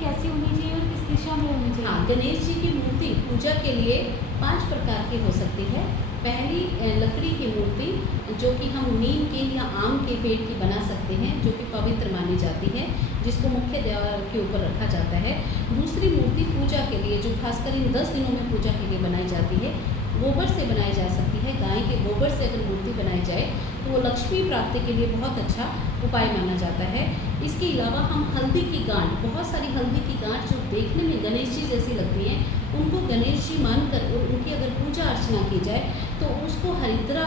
कैसी होनी चाहिए और किस दिशा में होनी चाहिए? हाँ, गणेश जी की मूर्ति पूजा के लिए 5 प्रकार की हो सकती है। पहली लकड़ी की मूर्ति जो कि हम नीम के या आम के पेड़ की बना सकते हैं, जो कि पवित्र मानी जाती है, जिसको मुख्य द्वार के ऊपर रखा जाता है। दूसरी मूर्ति पूजा के लिए जो खासकर इन 10 दिनों में पूजा के लिए बनाई जाती है, गोबर से बनाई जा सकती है। गाय के गोबर से अगर मूर्ति बनाई जाए तो वो लक्ष्मी प्राप्ति के लिए बहुत अच्छा उपाय माना जाता है। इसके अलावा हम हल्दी की गांठ, बहुत सारी हल्दी की गांठ जो देखने में गणेश जी जैसी लगती हैं, उनको गणेश जी मानकर और उनकी अगर पूजा अर्चना की जाए तो उसको हरिद्रा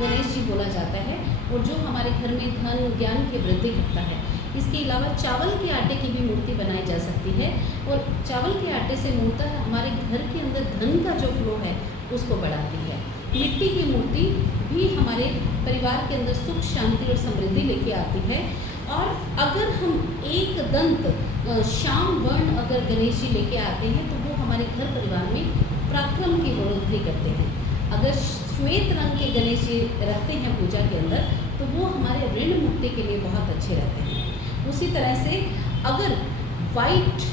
गणेश जी बोला जाता है, और जो हमारे घर में धन ज्ञान की वृद्धि करता है। इसके अलावा चावल के आटे की भी मूर्ति बनाई जा सकती है, और चावल के आटे से मूर्तः हमारे घर के अंदर धन का जो फ्लो है उसको बढ़ाती है। मिट्टी की मूर्ति भी हमारे परिवार के अंदर सुख शांति और समृद्धि लेके आती है। और अगर हम एक दंत श्याम वर्ण अगर गणेश जी लेके आते हैं तो वो हमारे घर परिवार में पराक्रम की बढ़ोतरी करते हैं। अगर श्वेत रंग के गणेश जी रखते हैं पूजा के अंदर तो वो हमारे ऋण मुक्ति के लिए बहुत अच्छे रहते हैं। उसी तरह से अगर वाइट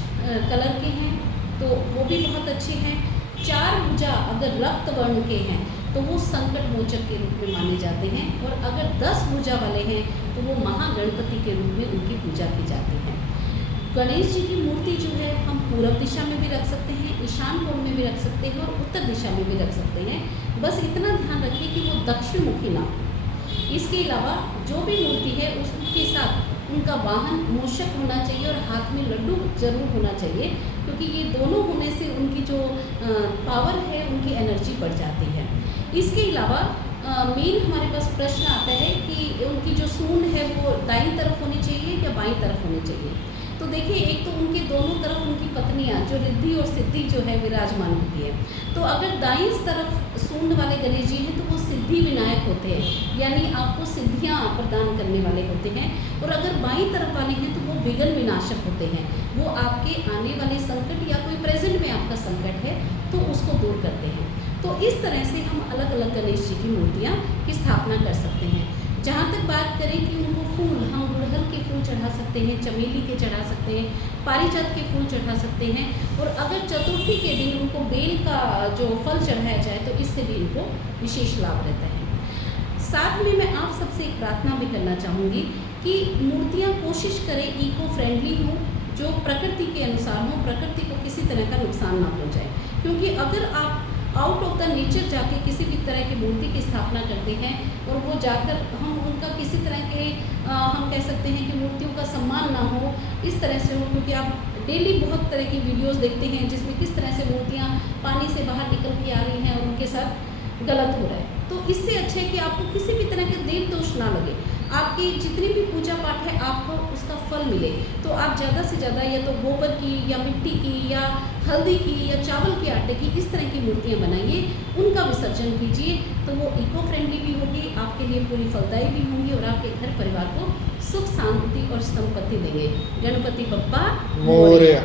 कलर के हैं तो वो भी बहुत अच्छे हैं। 4 भुजा अगर रक्त वर्ण के हैं तो वो संकट मोचक के रूप में माने जाते हैं, और अगर 10 भुजा वाले हैं तो वो महागणपति के रूप में उनकी पूजा की जाती है। गणेश जी की मूर्ति जो है हम पूर्व दिशा में भी रख सकते हैं, ईशान कोण में भी रख सकते हैं और उत्तर दिशा में भी रख सकते हैं। बस इतना ध्यान रखिए कि वो दक्षिण मुखी ना हो। इसके अलावा जो भी मूर्ति है उसके साथ उनका वाहन मूषक होना चाहिए और हाथ में लड्डू जरूर होना चाहिए, क्योंकि ये दोनों होने से उनकी जो पावर है, उनकी एनर्जी बढ़ जाती है। इसके अलावा मेन हमारे पास प्रश्न आता है कि उनकी जो सूंड है वो दाईं तरफ होनी चाहिए या बाईं तरफ होनी चाहिए। तो देखिए, एक तो उनके दोनों तरफ उनकी पत्नियां जो रिद्धि और सिद्धि जो है विराजमान होती है। तो अगर दाईं तरफ सूंड वाले गणेश जी हैं तो वो सिद्धि विनायक होते हैं, यानी आपको सिद्धियां प्रदान करने वाले होते हैं। और अगर बाईं तरफ वाले हैं तो वो विघ्न विनाशक होते हैं, वो आपके आने वाले संकट या कोई प्रेजेंट में आपका संकट है तो उसको दूर करते हैं। तो इस तरह से हम अलग अलग गणेश जी की मूर्तियाँ की स्थापना कर सकते हैं। जहाँ तक बात करें कि उनको फूल, हम गुड़हल के फूल चढ़ा सकते हैं, चमेली के चढ़ा सकते हैं, पारिजात के फूल चढ़ा सकते हैं, और अगर चतुर्थी के दिन उनको बेल का जो फल चढ़ाया जाए तो इससे भी इनको विशेष लाभ रहता है। साथ में मैं आप सबसे एक प्रार्थना भी करना चाहूँगी कि मूर्तियाँ कोशिश करें इको फ्रेंडली हों, जो प्रकृति के अनुसार हों, प्रकृति को किसी तरह का नुकसान ना पहुँचाए। क्योंकि अगर आप आउट ऑफ द नेचर जाके किसी भी तरह की मूर्ति की स्थापना करते हैं और वो जाकर हम उनका किसी तरह के हम कह सकते हैं कि मूर्तियों का सम्मान ना हो, इस तरह से हो, क्योंकि आप डेली बहुत तरह की वीडियोस देखते हैं जिसमें किस तरह से मूर्तियाँ पानी से बाहर निकल के आ रही हैं और उनके साथ गलत हो रहा है। तो इससे अच्छा है कि आपको किसी भी तरह के देव दोष ना लगे, आपकी जितनी भी पूजा पाठ है आपको उसका फल मिले, तो आप ज़्यादा से ज़्यादा या तो गोबर की या मिट्टी की या हल्दी की या चावल के आटे की इस तरह की मूर्तियाँ बनाइए, उनका विसर्जन कीजिए, तो वो इको फ्रेंडली भी होगी, आपके लिए पूरी फलदायी भी होंगी और आपके घर परिवार को सुख शांति और संपत्ति देंगे। गणपति बप्पा मोरया।